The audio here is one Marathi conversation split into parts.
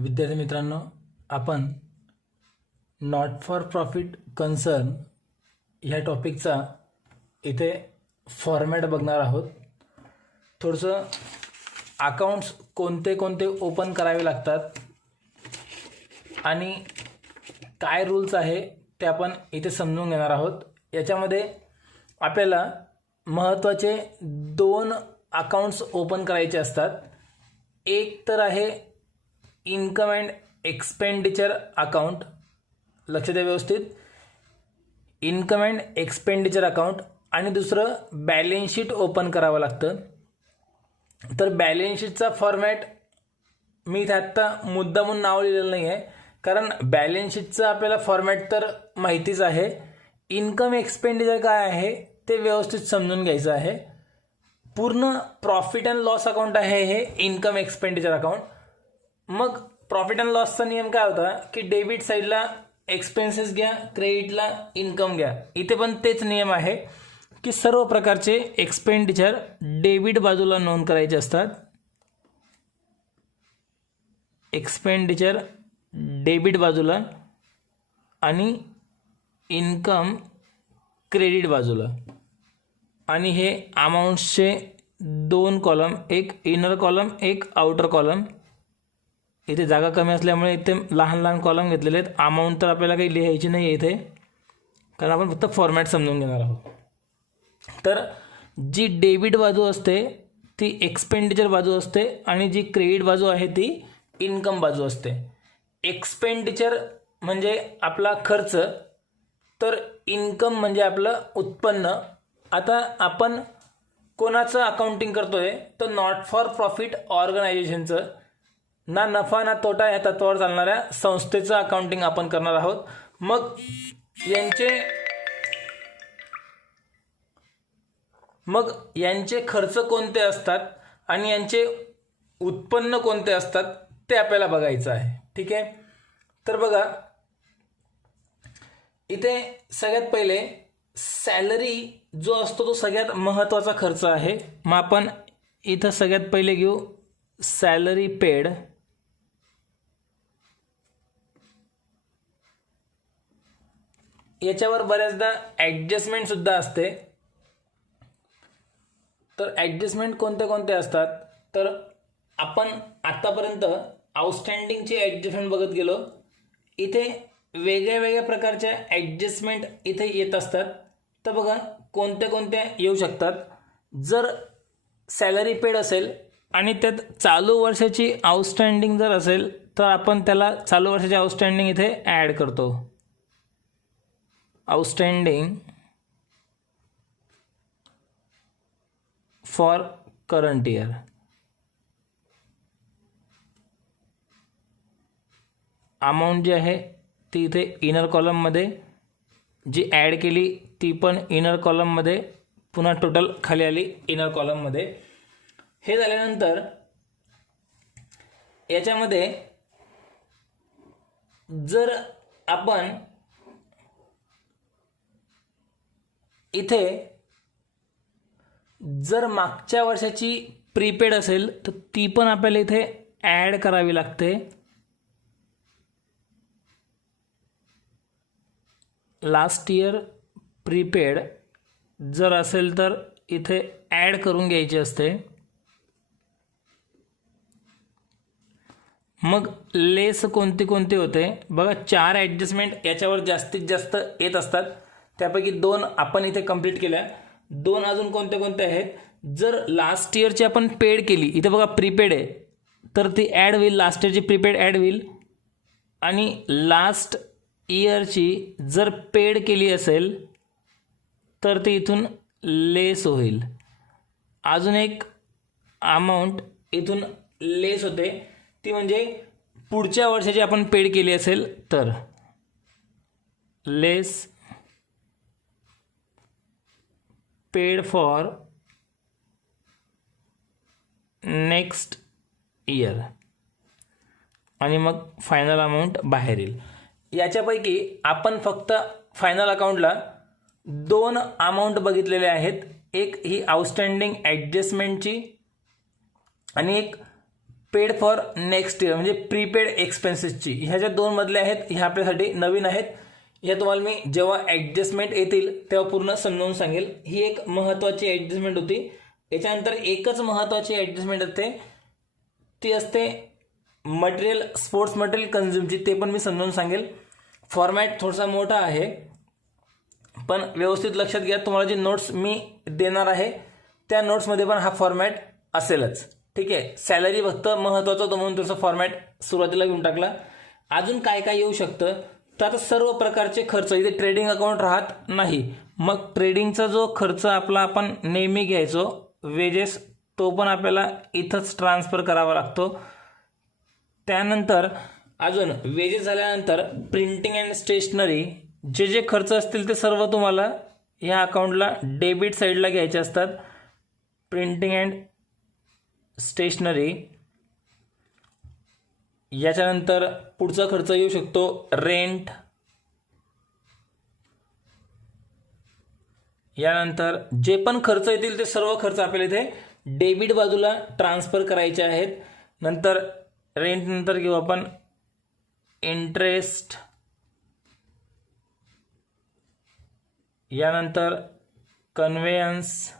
विद्यार्थी मित्रांनो, आपण नॉट फॉर प्रॉफिट कन्सर्न ह्या टॉपिकचा इथे फॉर्मॅट बघणार आहोत. थोडंसं अकाउंट्स कोणते कोणते ओपन करावे लागतात आणि काय रूल्स आहे ते आपण इथे समजून घेणार आहोत. याच्यामध्ये आपल्याला महत्त्वाचे 2 अकाउंट्स ओपन करायचे असतात. एक तर आहे इन्कम अँड एक्सपेंडिचर अकाउंट. लक्ष द्या व्यवस्थित, इन्कम अँड एक्सपेंडिचर अकाउंट. आणि दुसरं बॅलन्स शीट ओपन करावं लागतं. तर बॅलन्स शीटचा फॉर्मॅट मी इथे आत्ता मुद्दामून नाव लिहिलेलं नाही आहे, कारण बॅलन्स शीटचं आपल्याला फॉर्मॅट तर माहितीच आहे. इन्कम एक्सपेंडिचर काय आहे ते व्यवस्थित समजून घ्यायचं आहे. पूर्ण प्रॉफिट अँड लॉस अकाउंट आहे हे इन्कम एक्सपेंडिचर अकाउंट. मग प्रॉफिट अँड लॉसचा नियम काय होता की डेबिट साईडला एक्सपेन्सेस घ्या, क्रेडिटला इन्कम घ्या. इथे पण तेच नियम आहे की सर्व प्रकारचे एक्सपेंडिचर डेबिट बाजूला नोंद करायचे असतात. एक्सपेंडिचर डेबिट बाजूला आणि इन्कम क्रेडिट बाजूला. आणि हे अमाऊंट्सचे 2 कॉलम, एक इनर कॉलम एक आउटर कॉलम. इथे जागा कमी असल्यामुळे इथे लहान लहान कॉलम घेतलेले आहेत. अमाऊंट तर आपल्याला काही लिहायची नाही आहे इथे, कारण आपण फक्त फॉर्मॅट समजून घेणार आहोत. तर जी डेबिट बाजू असते ती एक्सपेंडिचर बाजू असते आणि जी क्रेडिट बाजू आहे ती इन्कम बाजू असते. एक्सपेंडिचर म्हणजे आपला खर्च, तर इन्कम म्हणजे आपलं उत्पन्न. आता आपण कोणाचं अकाउंटिंग करतोय तर नॉट फॉर प्रॉफिट ऑर्गनायझेशनचं, ना नफा ना तोटा या तत्वावर चालणाऱ्या संस्थेचं अकाउंटिंग आपण करणार आहोत. मग यांचे खर्च कोणते असतात आणि यांचे उत्पन्न कोणते असतात ते आपल्याला बघायचं आहे. ठीक आहे, तर बघा इथे सगळ्यात पहिले सॅलरी जो असतो तो सगळ्यात महत्त्वाचा खर्च आहे. मग आपण इथं सगळ्यात पहिले घेऊ सॅलरी पेड. याच्यावर बऱ्याचदा ॲडजस्टमेंट सुद्धा असते. तर ॲडजस्टमेंट कोणते कोणते असतात, तर आपण आत्तापर्यंत आउटस्टँडिंगची ॲडजस्टमेंट बघत गेलो. इथे वेगळ्या वेगळ्या प्रकारच्या ॲडजस्टमेंट इथे येत असतात. तर बघा कोणत्या कोणत्या येऊ शकतात. जर सॅलरी पेड असेल आणि त्यात चालू वर्षाची आउटस्टँडिंग जर असेल तर आपण त्याला चालू वर्षाची आउटस्टँडिंग इथे ॲड करतो. Outstanding for current year. Amount जी आहे ती इथे इनर कॉलममध्ये, जी ॲड केली ती पण इनर कॉलममध्ये, पुन्हा टोटल खाली आली इनर कॉलममध्ये. हे झाल्यानंतर याच्यामध्ये जर आपण इथे जर मागच्या वर्षाची प्रीपेड असेल तर ती पण आपल्याला इथे ॲड करावी लागते. लास्ट इयर प्रीपेड जर असेल तर इथे ॲड करून घ्यायची असते. मग लेस कोणती कोणती होते बघा. 4 ॲडजस्टमेंट याच्यावर जास्तीत जास्त येत असतात. त्यापैकी 2 आपण इथे कंप्लीट केल्या. 2 अजून कोणते कोणते आहेत. जर लास्ट इयरची आपण पेड केली, इथे बघा प्रीपेड आहे तर ती ॲड होईल, लास्ट इयरची प्रीपेड ॲड होईल. आणि लास्ट इयरची जर पेड केली असेल तर ती इथून लेस होईल. अजून एक अमाऊंट इथून लेस होते, ती म्हणजे पुढच्या वर्षाची आपण पेड केली असेल तर लेस पेड फॉर नेक्स्ट इयर. आणि मग फायनल अमाऊंट बाहेर येईल. याच्यापैकी आपण फक्त फायनल अकाउंटला 2 अमाऊंट बघितलेले आहेत. एक ही आउटस्टँडिंग ॲडजस्टमेंटची आणि एक पेड फॉर नेक्स्ट इयर म्हणजे प्रीपेड एक्सपेन्सेसची, ह्या ज्या दोन मधल्या आहेत ह्या आपल्यासाठी नवीन आहेत. ह्या तुम्हाला मी जेव्हा ॲडजस्टमेंट येतील तेव्हा पूर्ण समजावून सांगेल. ही एक महत्त्वाची ॲडजस्टमेंट होती. याच्यानंतर एकच महत्त्वाची ॲडजस्टमेंट असते, ती असते मटेरियल, स्पोर्ट्स मटेरियल कन्झ्युमची. ते पण मी समजावून सांगेल. फॉर्मॅट थोडासा मोठा आहे, पण व्यवस्थित लक्षात घ्या. तुम्हाला जे नोट्स मी देणार आहे त्या नोट्समध्ये पण हा फॉर्मॅट असेलच. ठीक आहे. सॅलरी फक्त महत्त्वाचा होतं म्हणून तुमचा फॉर्मॅट सुरुवातीला घेऊन टाकला. अजून काय काय येऊ शकतं, तर आता सर्व प्रकारचे खर्च, इथे ट्रेडिंग अकाउंट राहत नाही. मग ट्रेडिंगचा जो खर्च आपला आपण नेहमी घ्यायचो वेजेस, तो पण आपल्याला इथंच ट्रान्सफर करावा लागतो. त्यानंतर अजून वेजेस झाल्यानंतर प्रिंटिंग अँड स्टेशनरी, जे जे खर्च असतील ते सर्व तुम्हाला या अकाउंटला डेबिट साईडला घ्यायचे असतात. Printing and stationery. याच्यानंतर पुढचा खर्च येऊ शकतो रेंट. यानंतर जे पण खर्च येतील ते सर्व खर्च आपल्याला इथे डेबिट बाजूला ट्रान्सफर करायचे आहेत. नंतर रेंट नंतर घेऊ आपण इंटरेस्ट. यानंतर कन्व्हेयन्स.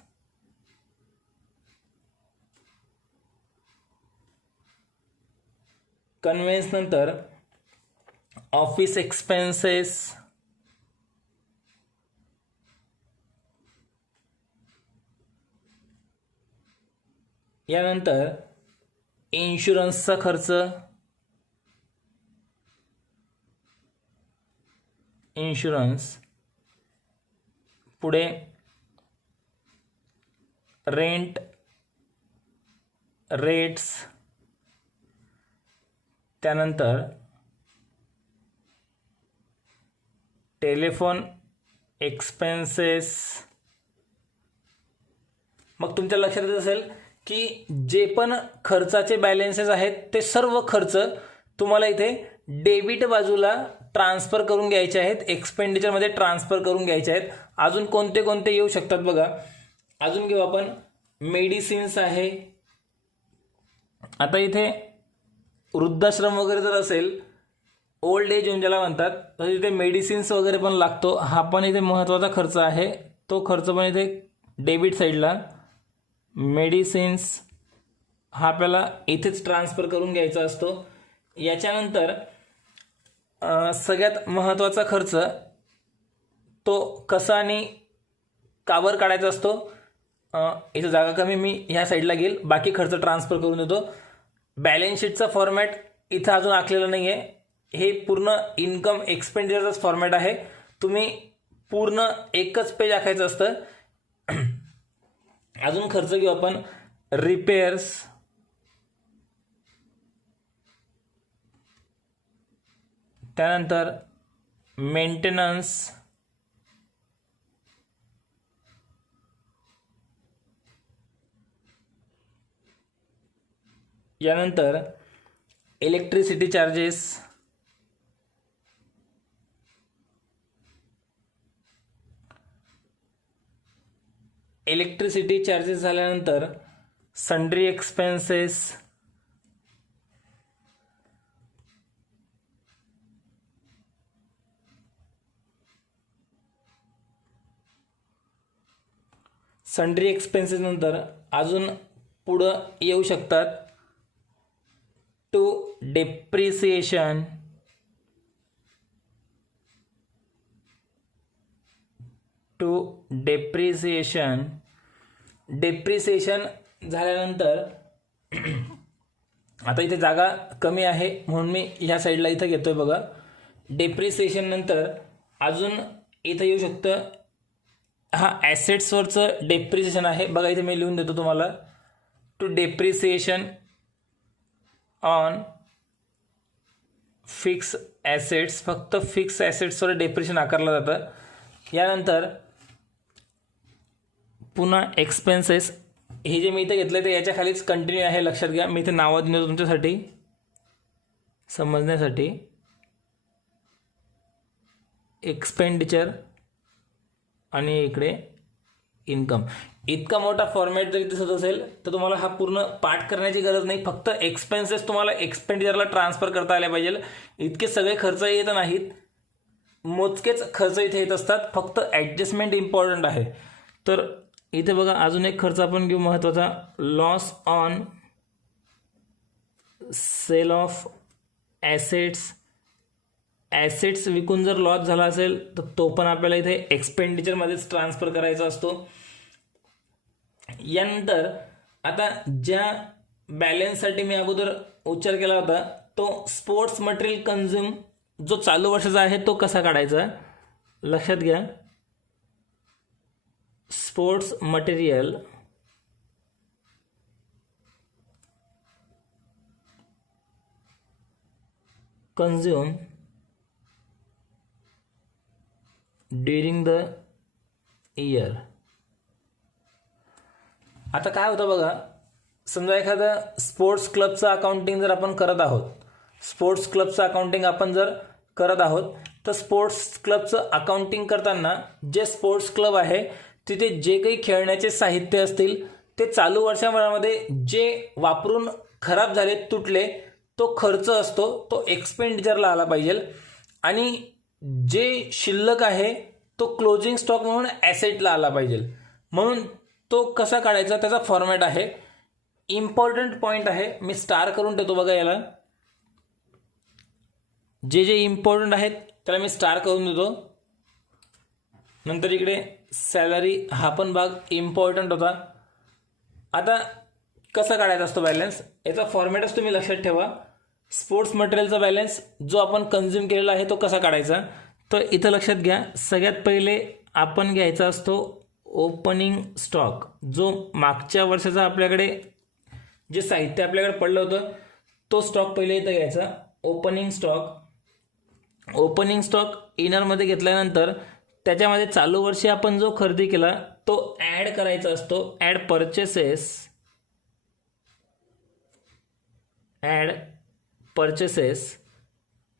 कन्व्हेयन्स नंतर ऑफिस एक्सपेन्सेस. यानंतर इन्शुरन्सचा खर्च. इन्शुरन्स. पुढे रेंट, रेट्स. त्यानंतर टेलिफोन एक्सपेन्सेस. मग तुमच्या लक्षात येत असेल की जे पण खर्चाचे बॅलेन्सेस आहेत ते सर्व खर्च तुम्हाला इथे डेबिट बाजूला ट्रान्सफर करून घ्यायचे आहेत, एक्सपेंडिचरमध्ये ट्रान्सफर करून घ्यायचे आहेत. अजून कोणते कोणते येऊ शकतात बघा. अजून घेऊ आपण मेडिसिन्स आहे. आता इथे वृद्धाश्रम वगैरे जर असेल, ओल्ड एज होम ज्याला म्हणतात, तर इथे मेडिसिन्स वगैरे पण लागतो. हा पण इथे महत्त्वाचा खर्च आहे. तो खर्च पण इथे डेबिट साईडला. मेडिसिन्स हा आपल्याला इथेच ट्रान्सफर करून घ्यायचा असतो. याच्यानंतर सगळ्यात महत्त्वाचा खर्च तो कसा आणि कावर काढायचा असतो. इथं जागा कमी, मी ह्या साईडला घेईल, बाकी खर्च ट्रान्सफर करून देतो. बॅलन्स शीटचा फॉर्मॅट इथं अजून आखलेला नाही आहे. हे पूर्ण इन्कम एक्सपेंडिचरचाच फॉर्मॅट आहे. तुम्ही पूर्ण एकच पेज आखायचं असतं. अजून खर्च घेऊ आपण रिपेअर्स. त्यानंतर मेंटेनन्स. यानंतर इलेक्ट्रिसिटी चार्जेस. इलेक्ट्रिसिटी चार्जेस झाल्यानंतर सन्ड्री एक्सपेन्सेस. सन्ड्री एक्सपेन्सेस नंतर अजून पुढं येऊ शकतात to depreciation. To depreciation. Depreciation झाल्यानंतर आता इथे जागा कमी आहे म्हणून मी ह्या साईडला इथं घेतोय बघा. डेप्रिसिएशन नंतर अजून इथं येऊ शकतं, हा ॲसेट्सवरचं डेप्रिसिएशन आहे बघा. इथे मी लिहून देतो तुम्हाला, to depreciation on fix assets. फक्त फिक्स ॲसेट्सवर डेप्रिसिएशन आकारलं जातं. यानंतर पुन्हा एक्सपेन्सेस. हे जे मी इथे घेतलं ते याच्या खालीच कंटिन्यू आहे, लक्षात घ्या. मी इथे नावं दिलं तुमच्यासाठी समजण्यासाठी. एक्सपेंडिचर आणि इकडे इन्कम. इतका मोठा फॉर्मॅट जरी दिसत असेल तर तुम्हाला हा पूर्ण पाठ करण्याची गरज नाही. फक्त एक्सपेन्सेस तुम्हाला एक्सपेंडिचरला ट्रान्सफर करता आले पाहिजे. इतके सगळे खर्च येत नाहीत, मोजकेच खर्च इथे येत असतात. फक्त ॲडजस्टमेंट इम्पॉर्टंट आहे. तर इथे बघा अजून एक खर्च आपण घेऊ महत्त्वाचा, loss on sale of assets. ॲसेट्स विकून जर लॉस झाला असेल तर तो पण आपल्याला इथे एक्सपेंडिचरमध्येच ट्रान्सफर करायचा असतो. यानंतर आता ज्या बॅलन्ससाठी मी अगोदर उच्चार केला होता तो स्पोर्ट्स मटेरियल कन्झ्युम जो चालू वर्षाचा आहे तो कसा काढायचा लक्षात घ्या. Sports material consume during the year. आता काय होतं बघा, समजा एखादं स्पोर्ट्स क्लबचं अकाउंटिंग जर आपण करत आहोत, स्पोर्ट्स क्लबचं अकाउंटिंग आपण जर करत आहोत तर स्पोर्ट्स क्लबचं अकाउंटिंग करताना जे स्पोर्ट्स क्लब आहे तिथे जे काही खेळण्याचे साहित्य असतील ते चालू वर्षामध्ये जे वापरून खराब झाले तुटले तो खर्च असतो तो एक्सपेंडिचरला आला पाहिजे. आणि जे शिल्लक आहे तो क्लोजिंग स्टॉक म्हणून ॲसेटला आला पाहिजे. म्हणून तो कसा काढायचा त्याचा फॉर्मॅट आहे. इम्पॉर्टंट पॉईंट आहे, मी स्टार करून ठेवतो बघा. याला जे जे इम्पॉर्टंट आहेत त्याला मी स्टार करून देतो. नंतर इकडे सॅलरी हा पण भाग इम्पॉर्टंट होता. आता कसा काढायचा असतो बॅलन्स याचा फॉर्मॅटच तुम्ही लक्षात ठेवा. स्पोर्ट्स मटेरियलचा बॅलन्स जो आपण कन्झ्युम केलेला आहे तो कसा काढायचा तर इथं लक्षात घ्या. सगळ्यात पहिले आपण घ्यायचा असतो ओपनिंग स्टॉक. जो मागच्या वर्षाचा आपल्याकडे जे साहित्य आपल्याकडे पडलं होतं तो स्टॉक पहिले इथं घ्यायचा. Opening stock. ओपनिंग स्टॉक इनरमध्ये घेतल्यानंतर त्याच्यामध्ये चालू वर्षी आपण जो खरेदी केला तो ॲड करायचा असतो. Add purchases. Add purchases.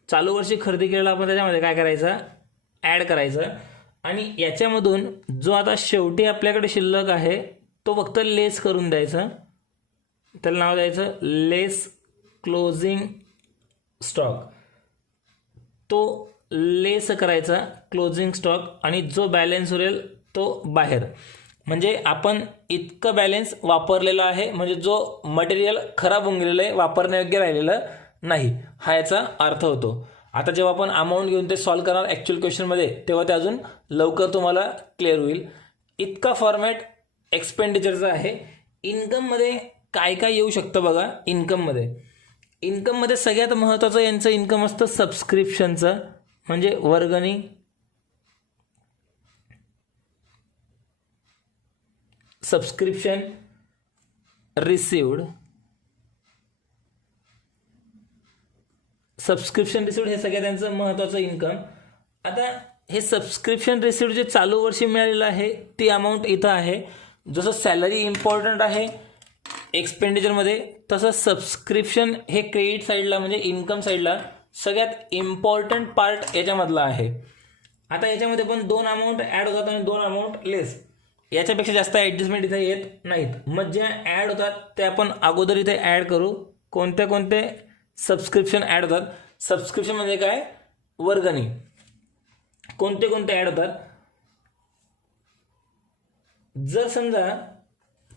चालू वर्षी खरेदी केलेला आपण त्याच्यामध्ये काय करायचं ॲड करायचं. आणि याच्यामधून जो आता शेवटी आपल्याकडे शिल्लक आहे तो फक्त लेस करून द्यायचा. त्याला नाव द्यायचं लेस क्लोजिंग स्टॉक. तो लेस करायचा क्लोजिंग स्टॉक आणि जो बॅलन्स उरेल तो बाहेर. म्हणजे आपण इतकं बॅलन्स वापरलेला आहे, म्हणजे जो मटेरियल खराब होऊन गेलेलं आहे वापरण्यायोग्य राहिलेलं नाही हा याचा अर्थ होतो. आता जेव्हा आपण अमाऊंट घेऊन ते सॉल्व करणार ॲक्च्युअल क्वेश्चनमध्ये तेव्हा ते अजून लवकर तुम्हाला क्लिअर होईल. इतका फॉर्मॅट एक्सपेंडिचरचा आहे. इन्कममध्ये काय काय येऊ शकतं बघा. इन्कममध्ये सगळ्यात महत्त्वाचं यांचं इन्कम असतं सबस्क्रिप्शनचं, म्हणजे वर्गणी. Subscription received. सबस्क्रिप्शन रिसिव्ड हे सगळ्यात त्यांचं महत्त्वाचं इन्कम. आता हे सबस्क्रिप्शन रिसिव्ड जे चालू वर्षी मिळालेलं आहे ती अमाऊंट इथं आहे. जसं सॅलरी इम्पॉर्टंट आहे एक्सपेंडिचरमध्ये तसं सबस्क्रिप्शन हे क्रेडिट साईडला म्हणजे इन्कम साईडला सगळ्यात इम्पॉर्टंट पार्ट याच्यामधला आहे. आता याच्यामध्ये पण 2 अमाऊंट ॲड होतात आणि 2 अमाऊंट लेस. याच्यापेक्षा जास्त ॲडजस्टमेंट इथे येत नाहीत. मग ज्या ॲड होतात ते आपण अगोदर इथे ॲड करू. कोणते कोणते सबस्क्रिप्शन ॲड होतात. सबस्क्रिप्शन म्हणजे काय वर्गणी. कोणते कोणते ॲड होतात. जर समजा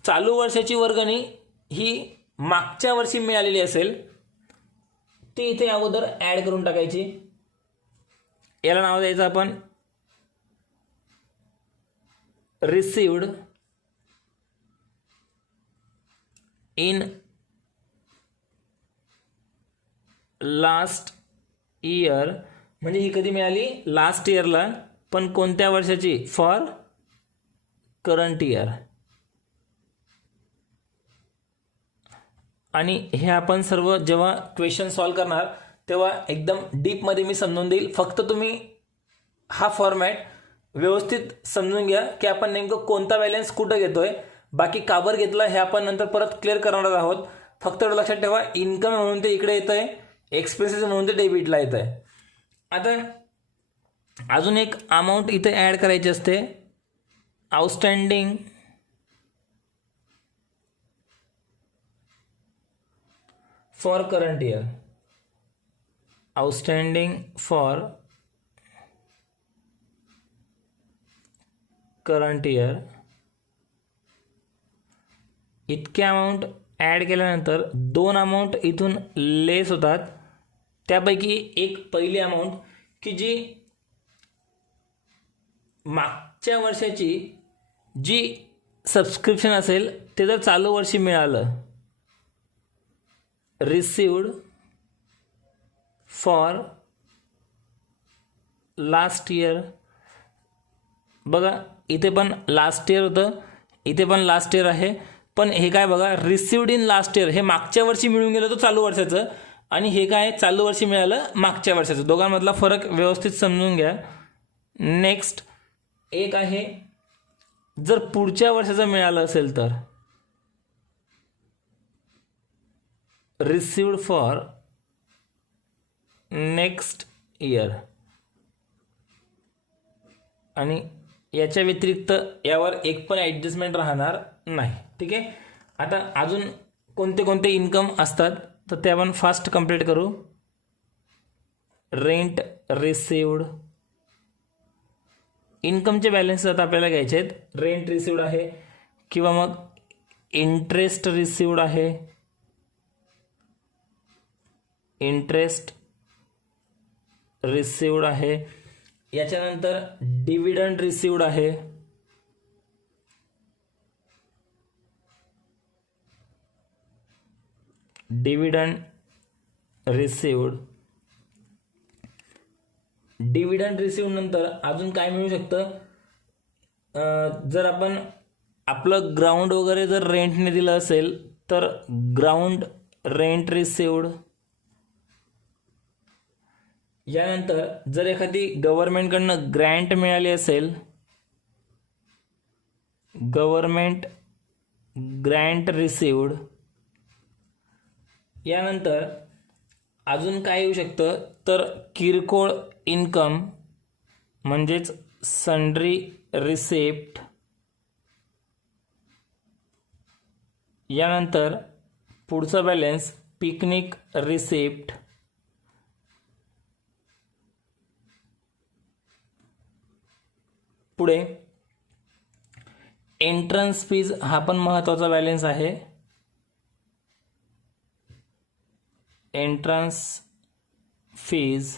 चालू वर्षाची वर्गणी ही मागच्या वर्षी मिळालेली असेल ती इथे अगोदर ॲड करून टाकायची. याला नाव द्यायचं आपण रिसिव्ड इन लास्ट इयर. म्हणजे ही कधी मिळाली लास्ट इयरला, पण कोणत्या वर्षाची फॉर करंट इयर. आणि हे आपण सर्व जेव्हा क्वेश्चन सॉल्व करणार तेव्हा एकदम डीपमध्ये मी समजून देईल. फक्त तुम्ही हा फॉर्मॅट व्यवस्थित समजून घ्या की आपण नेमकं कोणता बॅलन्स कुठं घेतोय. बाकी काबर घेतला हे आपण नंतर परत क्लिअर करणार आहोत. फक्त एवढं लक्षात ठेवा इन्कम म्हणून ते इकडे येतं आहे, एक्सपेन्सेस म्हणून ते डेबिटला येतं आहे. आता अजून एक अमाऊंट इथे ॲड करायची असते. Outstanding for current year, outstanding for current year इतके अमाऊंट ॲड केल्यानंतर दोन अमाऊंट इथून लेस होतात. त्यापैकी एक पहिली अमाऊंट की जी मागच्या वर्षाची जी सबस्क्रिप्शन असेल ते जर चालू वर्षी मिळालं, रिसिव्ड फॉर लास्ट इयर. बघा इथे पण लास्ट इयर होतं, इथे पण लास्ट इयर आहे, पण हे काय बघा रिसिव्ड इन लास्ट इयर हे मागच्या वर्षी मिळून गेलं तो चालू वर्षाचं, आणि हे काय चालू वर्षी मिळालं मागच्या वर्षाचं. दोघांमधला फरक व्यवस्थित समजून घ्या. नेक्स्ट एक आहे जर पुढच्या वर्षाचं मिळालं असेल तर रिसिव्ड फॉर नेक्स्ट इयर, आणि याच्या व्यतिरिक्त यावर एक पण ॲडजस्टमेंट राहणार नाही. ठीक आहे. आता अजून कोणते कोणते इन्कम असतात तर ते आपण फास्ट कंप्लीट करू. रेंट रिसिव्ड, इन्कमचे बॅलन्स आता आपल्याला घ्यायचे आहेत. रेंट रिसिव्ड आहे किंवा मग इंटरेस्ट रिसिव्ड आहे, इंटरेस्ट रिसिव्ड आहे. याच्यानंतर डिव्हिडंड रिसिव्ड आहे, डिव्हिडंड रिसिव्ड. डिव्हिडंड रिसिव्ड नंतर अजून काय मिळू शकतं, जर आपण आपलं ग्राउंड वगैरे जर रेंटने दिलं असेल तर ग्राउंड रेंट रिसिव्ड. यानंतर जर एखादी गव्हर्नमेंटकडनं ग्रँट मिळाली असेल, गव्हर्नमेंट ग्रँट रिसिव्ड. यानंतर अजून काय येऊ शकतं तर किरकोळ इन्कम म्हणजेच सन्ड्री रिसिप्ट. यानंतर पुढचा बॅलन्स पिकनिक रिसिप्ट. पुढे एंट्रन्स फीज हा पण महत्त्वाचा बॅलन्स आहे. Entrance fees.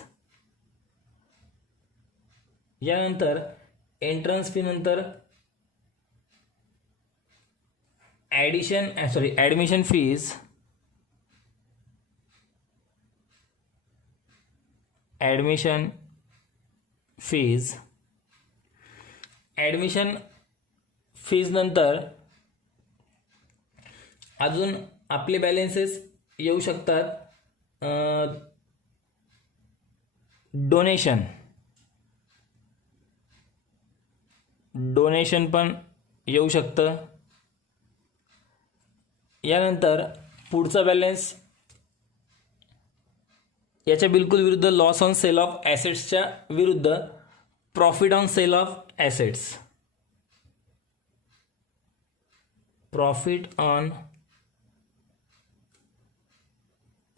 यानंतर एंट्रन्स फी नंतर admission fees. Admission fees. Admission fees नंतर अजून आपले बॅलन्सेस येऊ शकतात. डोनेशन, डोनेशन पण येऊ शकतं. यानंतर पुढचा बॅलन्स याच्या बिलकुल विरुद्ध लॉस ऑन सेल ऑफ ॲसेट्सच्या विरुद्ध profit on sale of assets. Profit on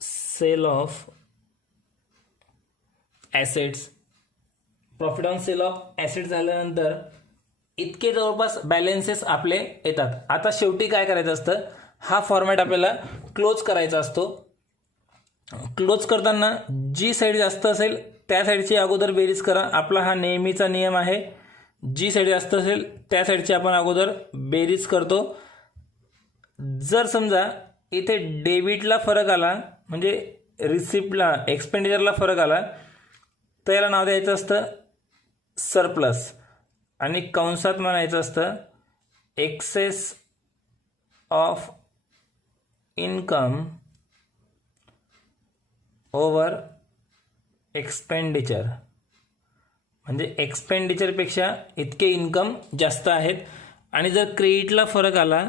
sale of assets. Profit on sale of assets झाल्यानंतर इतके जवळपास बॅलन्सेस आपले येतात. आता शेवटी काय करायचं असतं, हा फॉर्मॅट आपल्याला क्लोज करायचा असतो. क्लोज करताना जी साईड जास्त असेल त्या साईडची अगोदर बेरीज करा. आपला हा नेहमीचा नियम आहे. जी साईड जास्त असेल त्या साईडची आपण अगोदर बेरीज करतो. जर समजा इथे डेबिटला फरक आला म्हणजे रिसिप्टला एक्सपेंडिचरला फरक आला तर याला नाव द्यायचं असतं सरप्लस, आणि कंसात म्हणायचं असतं excess of income over expenditure. म्हणजे एक्सपेंडिचरपेक्षा इतके इन्कम जास्त आहेत. आणि जर क्रेडिटला फरक आला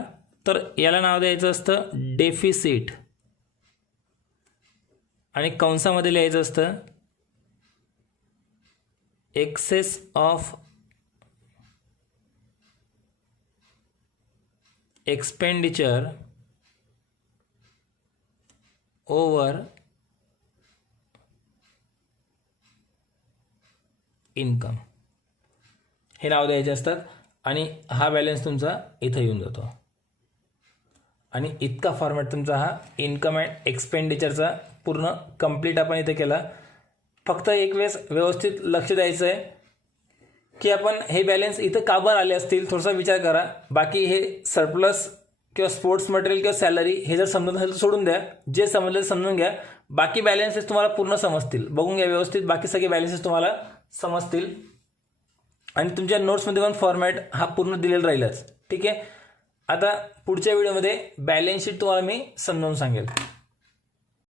तर याला नाव द्यायचं असतं डेफिसिट, आणि कंसामध्ये लिहायचं असतं excess of expenditure over income हे नाव द्यायचे असतात आणि हा बॅलन्स तुमचा इथं येऊन जातो. आणि इतका फॉर्मॅट तुमचा हा इन्कम अँड एक्सपेंडिचरचा पूर्ण कंप्लीट आपण इथे केला. फक्त एक वेळेस व्यवस्थित लक्ष द्यायचं आहे की आपण हे बॅलन्स इथं का बरं आले असतील थोडासा विचार करा. बाकी हे सरप्लस किंवा स्पोर्ट्स मटेरियल किंवा सॅलरी हे जर समजत असेल तर सोडून द्या, जे समजलं समजून घ्या. बाकी बॅलन्सेस तुम्हाला पूर्ण समजतील, बघून घ्या व्यवस्थित, बाकी सगळे बॅलन्सेस तुम्हाला समजतील. आणि तुमच्या नोट्समध्ये पण फॉर्मॅट हा पूर्ण दिलेला राहीलच. ठीक आहे. आता पुढच्या व्हिडिओमध्ये बॅलन्स शीट तुम्हाला मी समजावून सांगेल.